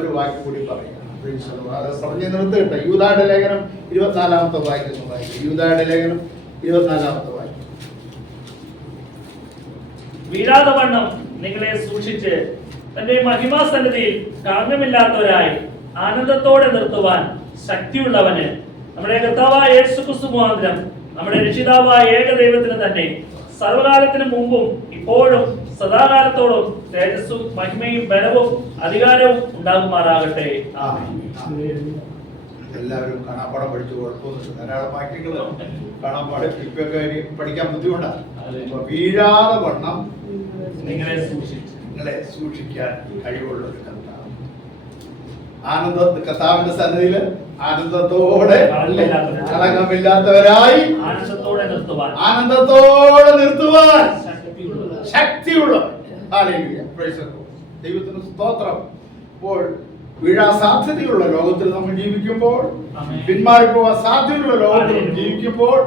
ഒരു വാക്യം കൂടി പറയാം. അത് പറഞ്ഞു നിർത്തിട്ടെ. യൂദായുടെ ലേഖനം 24-ാമത്തെ വാക്യം വായിക്കും. യൂദായുടെ ലേഖനം 24-ാമത്തെ വാക്യം. വീഴാതെ വണ്ണം നിങ്ങളെ സൂക്ഷിച്ച് തന്റെ മഹിമാസന്നിധിയിൽ കളങ്കമില്ലാത്തവരായി ആനന്ദത്തോടെ നിർത്തുവാൻ ശക്തിയുള്ളവന് നമ്മുടെ കർത്താവായ യേശുക്രിസ്തു മുഖാന്തരം നമ്മുടെ രക്ഷിതാവായ ഏകദൈവത്തിന് തന്നെ സർവകാലത്തിനു മുമ്പും ഇപ്പോഴും സദാകാലത്തോടും തേജസ്സും മഹിമയും ബലവും അധികാരവും ഉണ്ടാകുമാറാകട്ടെ. എല്ലാവരും കാണാപ്പാടം പഠിച്ചു. കുഴപ്പമൊന്നുമില്ല. ധാരാളം വാക്യങ്ങൾ കാണാപ്പാട് ഇപ്പൊക്കെ പഠിക്കാൻ ബുദ്ധിമുട്ടാണ്. വീഴാതെ വണ്ണം നിങ്ങളെ സൂക്ഷിക്കാൻ കഴിവുള്ള ഒരു കർത്താവ്. കർത്താവിന്റെ സന്നിധിയില് ആനന്ദത്തോടെ കളങ്കമില്ലാത്തവരായി ആനന്ദത്തോടെ നിർത്തുവാൻ ശക്തിയുള്ള ദൈവത്തിന് സ്തോത്രം. ഇപ്പോൾ വീഴാൻ സാധ്യതയുള്ള ലോകത്തിൽ നമ്മൾ ജീവിക്കുമ്പോൾ, പിന്മാറിപ്പോകാൻ സാധ്യതയുള്ള ലോകത്തിൽ ജീവിക്കുമ്പോൾ,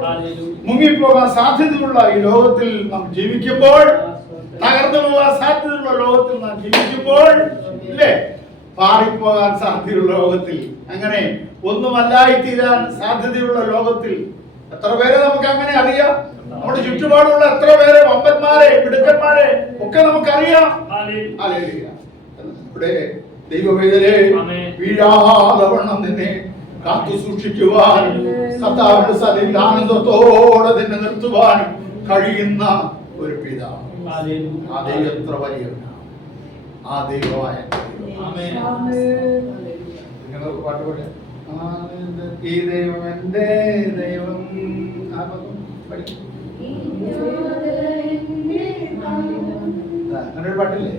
മുങ്ങിപ്പോകാൻ സാധ്യതയുള്ള ഈ ലോകത്തിൽ നാം ജീവിക്കുമ്പോൾ, തകർന്നു പോകാൻ സാധ്യതയുള്ള ലോകത്തിൽ നാം ജീവിക്കുമ്പോൾ, ഇല്ലേ, പാറിപ്പോകാൻ സാധ്യതയുള്ള ലോകത്തിൽ, അങ്ങനെ ഒന്നുമല്ലായി തീരാൻ സാധ്യതയുള്ള ലോകത്തിൽ എത്ര പേരെ നമുക്ക് അങ്ങനെ അറിയാം? നമ്മുടെ ചുറ്റുപാടുള്ള എത്ര പേരെ, വമ്പന്മാരെ, മിടുക്കന്മാരെ ഒക്കെ നമുക്കറിയാം. ഇവിടെ ദൈവവേദനെ വീഴാതെ വണ്ണം നിന്നെ കാത്തു സൂക്ഷിക്കുവാൻ, കർത്താവിന്റെ സന്നിധിയിൽ ആനന്ദത്തോടെ നിന്നെ നിർത്തുവാൻ കഴിയുന്ന ഒരു പിതാവ്. ആ ദൈവം എത്ര വലിയവനാണ്. ആ ദൈവമായ പാട്ട് പോലെ ഈ ദൈവം എന്റെ ദൈവം അങ്ങനൊരു പാട്ടില്ലേ?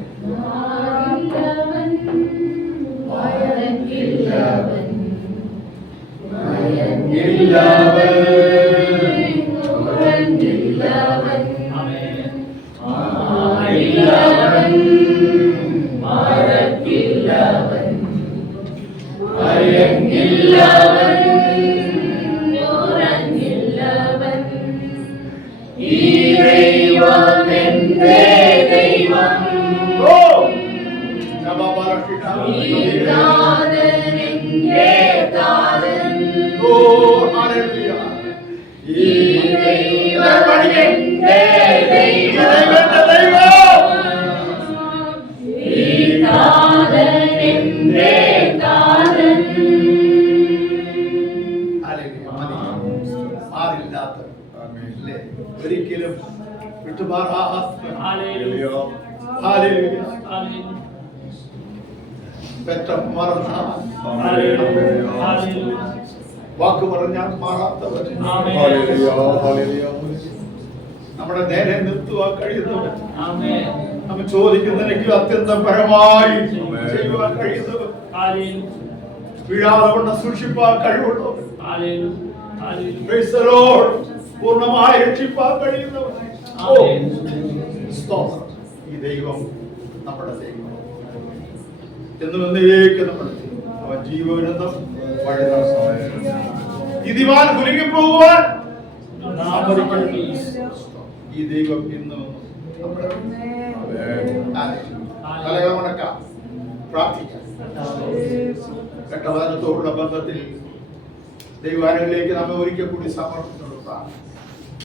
ഒരിക്കലും വാക്ക് പറഞ്ഞാൽ മാറാത്തവർ, നമ്മുടെ നേരെ നിർത്തുവാൻ കഴിയുന്നവർ, നമ്മൾ ചോദിക്കുന്നതിനെങ്കിലും അത്യന്തപരമായി ചെയ്യുവാൻ കഴിയുന്നവർ, വീഴാതെ കൊണ്ട് സൂക്ഷിപ്പാൻ കഴിവുള്ളവർ, പൂർണ്ണമായി രക്ഷിപ്പാൻ കഴിയുന്നവർ. ഈ ദൈവം നമ്മുടെ ദൈവം എന്നേക്ക് നമ്മുടെ അവൻ ജീവനെന്നും വഴി ഇതിവാൻ കുലുങ്ങിപ്പോകുവാൻ ഈ ദൈവം ഇന്ന് തലകമണക്കാം, പ്രാർത്ഥിക്കാം. കെട്ടവനത്തോടുള്ള ബന്ധത്തിൽ ദൈവാലയത്തിലേക്ക് നമ്മെ ഒരിക്കൽ കൂടി സമർപ്പിച്ചുള്ള പ്രാർത്ഥന.